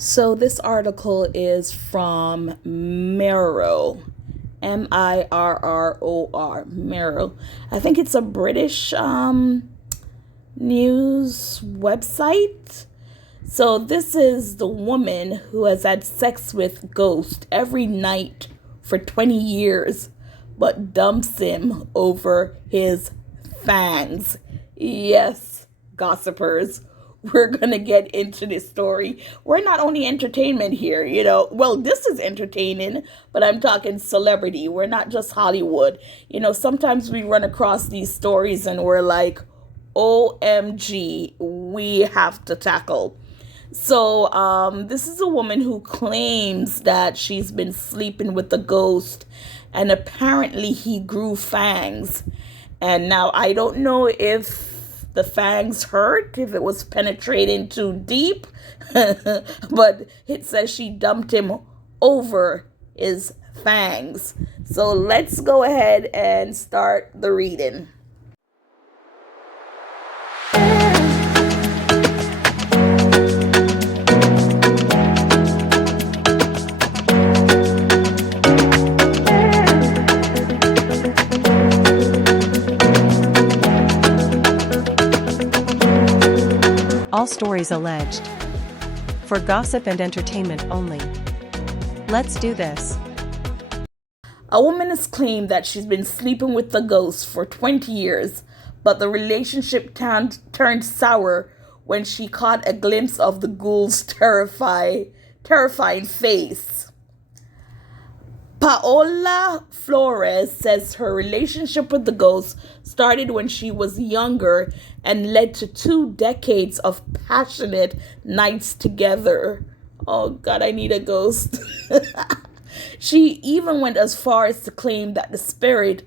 So this article is from Mirror, Mirror, Mirror. I think it's a British news website. So this is the woman who has had sex with Ghost every night for 20 years, but dumps him over his fangs. Yes, gossipers, we're going to get into this story. We're not only entertainment here, Well, this is entertaining, but I'm talking celebrity. We're not just Hollywood. Sometimes we run across these stories and we're like, OMG, we have to tackle. So, this is a woman who claims that she's been sleeping with the ghost, and apparently he grew fangs. And now I don't know if the fangs hurt, if it was penetrating too deep, but it says she dumped him over his fangs. So let's go ahead and start the reading. All stories alleged. For gossip and entertainment only. Let's do this. A woman has claimed that she's been sleeping with the ghost for 20 years, but the relationship turned sour when she caught a glimpse of the ghoul's terrifying face. Paola Florez says her relationship with the ghost started when she was younger and led to 2 decades of passionate nights together. Oh God, I need a ghost. She even went as far as to claim that the spirit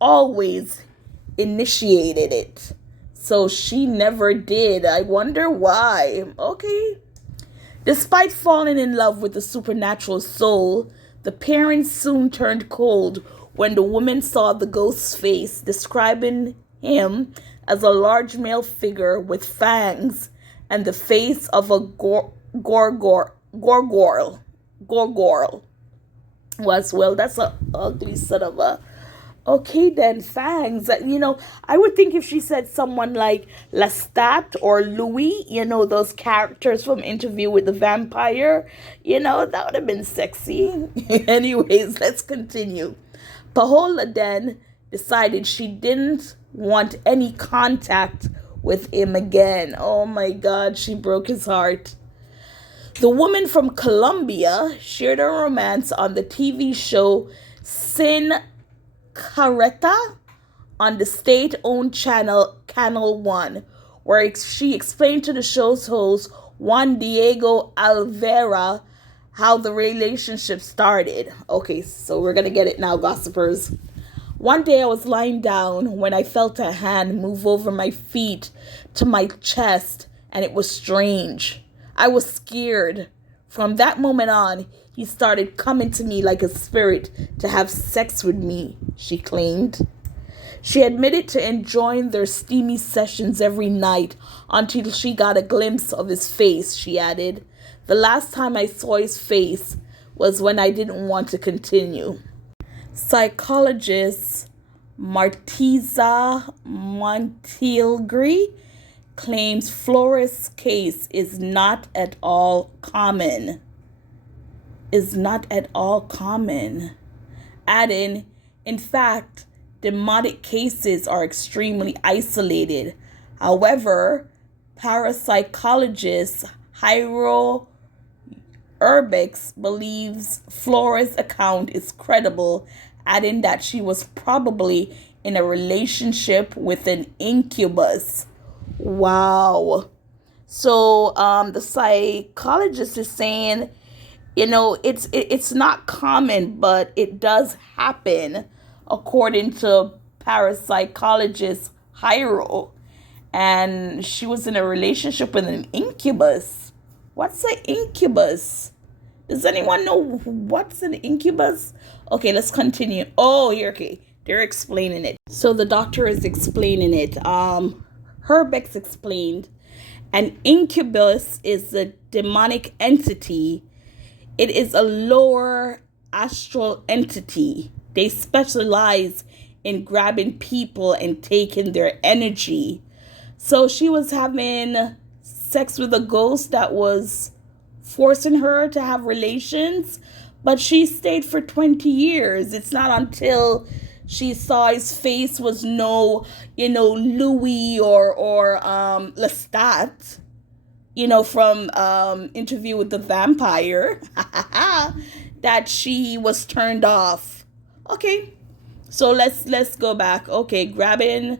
always initiated it. So she never did. I wonder why. Okay. Despite falling in love with the supernatural soul, the parents soon turned cold when the woman saw the ghost's face, describing him as a large male figure with fangs and the face of a gargoyle. Well, that's a ugly son of a. Okay, then, fangs. I would think if she said someone like Lestat or Louis, those characters from Interview with the Vampire, that would have been sexy. Anyways, let's continue. Paola then decided she didn't want any contact with him again. Oh my God, she broke his heart. The woman from Colombia shared her romance on the TV show Sin Carreta on the state-owned channel Canal 1, where she explained to the show's host, Juan Diego Alvera, how the relationship started. Okay, so we're going to get it now, gossipers. One day I was lying down when I felt a hand move over my feet to my chest, and it was strange. I was scared. From that moment on, he started coming to me like a spirit to have sex with me, she claimed. She admitted to enjoying their steamy sessions every night until she got a glimpse of his face, she added. The last time I saw his face was when I didn't want to continue. Psychologist Martiza Montilgri claims Flores' case is not at all common. Adding, in fact, demonic cases are extremely isolated. However, parapsychologist Jairo Urbix believes Flores' account is credible, adding that she was probably in a relationship with an incubus. Wow. So the psychologist is saying, it's not common, but it does happen, according to parapsychologist Jairo. And she was in a relationship with an incubus. What's an incubus? Does anyone know what's an incubus? Okay, let's continue. Oh, here, okay. They're explaining it. So the doctor is explaining it. Herbex explained, An incubus is a demonic entity. It is a lower astral entity. They specialize in grabbing people and taking their energy. So she was having sex with a ghost that was forcing her to have relations, but she stayed for 20 years. It's not until she saw his face was no, Louis or Lestat, from Interview with the Vampire, that she was turned off. Okay, so let's go back. Okay, grabbing.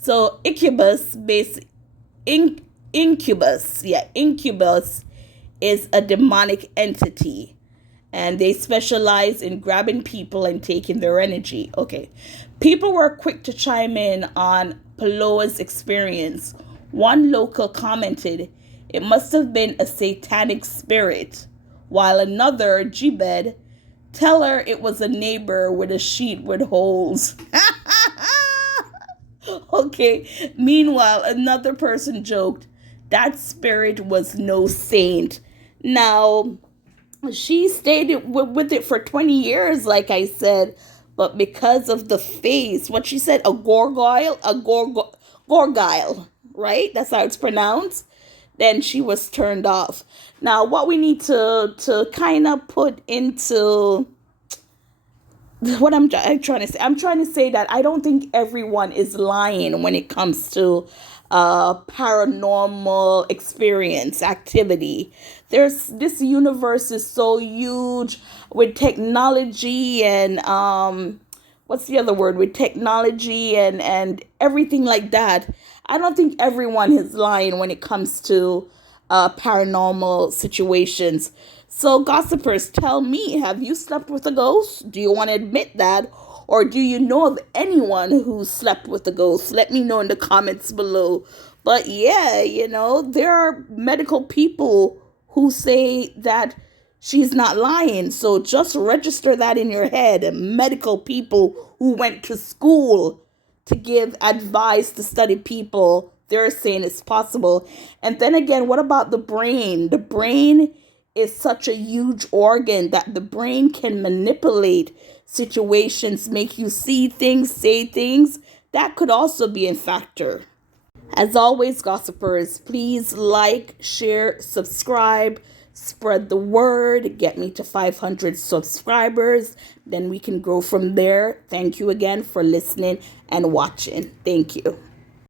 So incubus is a demonic entity, and they specialize in grabbing people and taking their energy. Okay, people were quick to chime in on Paola's experience. One local commented, "It must have been a satanic spirit," while another, Jibed, "Tell her it was a neighbor with a sheet with holes." Okay, meanwhile, another person joked, "That spirit was no saint." Now, she stayed with it for 20 years, like I said, but because of the face, what she said, gorgile, right? That's how it's pronounced. Then she was turned off. Now, what we need to kind of put into what I'm trying to say. I'm trying to say that I don't think everyone is lying when it comes to paranormal experience activity. This universe is so huge with technology and what's the other word, with technology and everything like that. I don't think everyone is lying when it comes to paranormal situations. So, gossipers, tell me, have you slept with a ghost? Do you want to admit that? Or do you know of anyone who slept with a ghost? Let me know in the comments below. But yeah, there are medical people who say that she's not lying. So just register that in your head. Medical people who went to school to give advice to study people, they're saying it's possible. And then again, what about the brain? The brain is such a huge organ that the brain can manipulate situations, make you see things, say things. That could also be a factor. As always, gossipers, please like, share, subscribe, spread the word, get me to 500 subscribers. Then we can grow from there. Thank you again for listening and watching. Thank you.